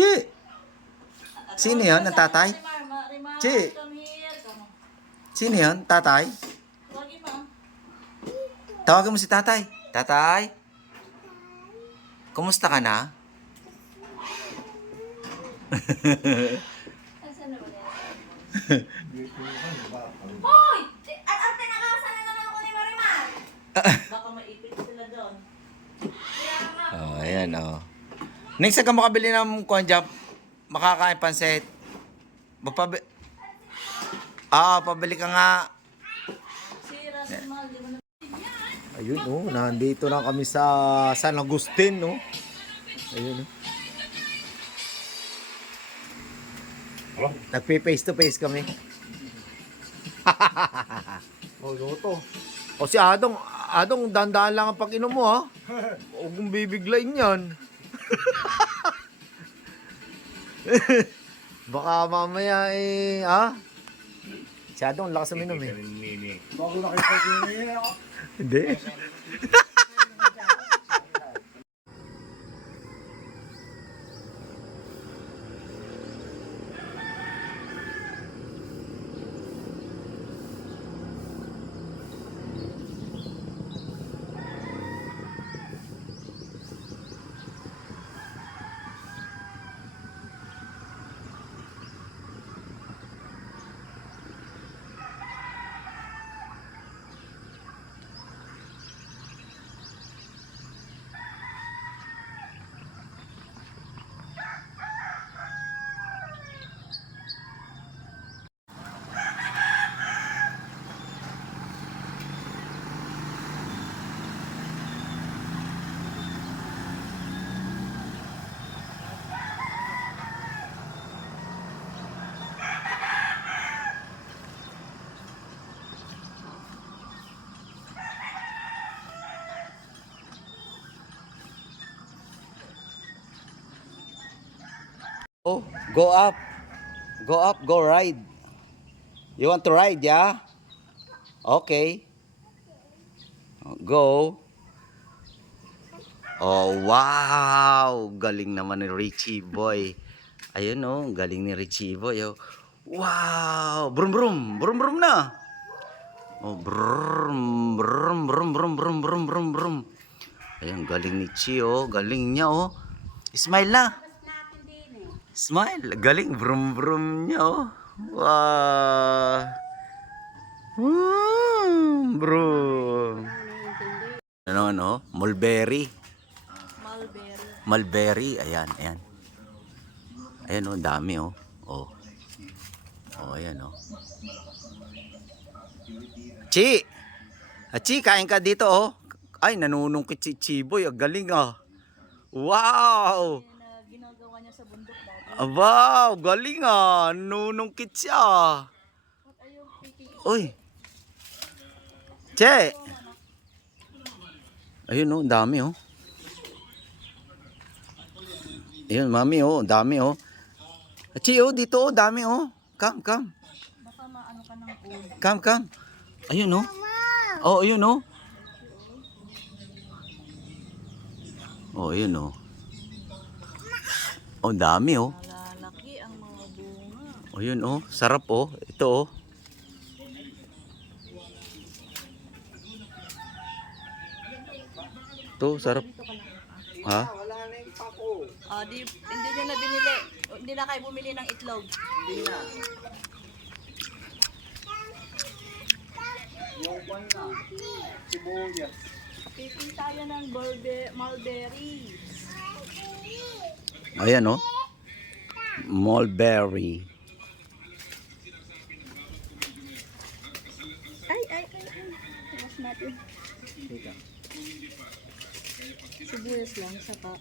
Chi! Sino yun? Ang tatay? Chi! Sino yun? Tatay? Tawagan mo si tatay. Tatay? Kumusta ka na? Hoy! Ate, nakakasana naman ako ni Marimar. Baka maipit sila doon. Oh, ayan, oh. Next, saan ka makabili ng konjap? Makakain pansit. Pabili ka nga. Sira si Mal, di mo na... Ayun, oh. Nandito na kami sa San Agustin, no? Ayun, oh. Nagpe-face to face kami. Oh, luto. O si Adong, dandaan lang ang pag-inom mo, ha? Huwag mong bibiglayin yan. Baka mamaya, ha? Si Adong, lakas uminom, eh. Bago nakipag-inig ako. Hindi. Oh, go up. Go up, go ride. You want to ride, yeah? Okay. Go. Oh, wow. Galing naman ni Richie Boy. Ayun, oh. Galing ni Richie Boy, oh. Wow. Brum, brum. Brum, brum na. Oh, brum, brum, brum, brum, brum, brum, brum, brum. Ayun, galing ni Chi, oh. Galing niya, oh. Smile na. Smile. Galing. Brum, brum niya, oh. Wow. Brum. Ano? Mulberry. Mulberry. Ayan, ayan. Ayan, oh. Dami, oh. Oh. Oh, ayan, oh. Chi! Chi, kain ka dito, oh. Ay, nanunungkit si Chiboy. Galing, ah. Wow! Ginagawa niya sa bundok dati. Wow, galing, ah. Nanunungkit siya. Uy. Che! Ayun, oh. Dami, oh. Ayun, mami, oh. Dami, oh. Chi, oh. Dito, oh. Dami, oh. Come. Baka maano ka ng ulo. Come. Ayun, oh. Oh, ayun, oh. Oh, ayun, oh. Oh, dami, oh. Malalaki ang mga bunga. Oh, yun, oh. Sarap, oh. Ito, oh. Ito, sarap. Ha? Wala na yung pako. Hindi niya na binili. Hindi na kayo bumili ng itlog. Hindi na. Yung one na. Sibuyas. Pipili tayo ng mulberry. Ayan, oh. Mulberry. Ay. Mas natin. Sibuyas lang, saka.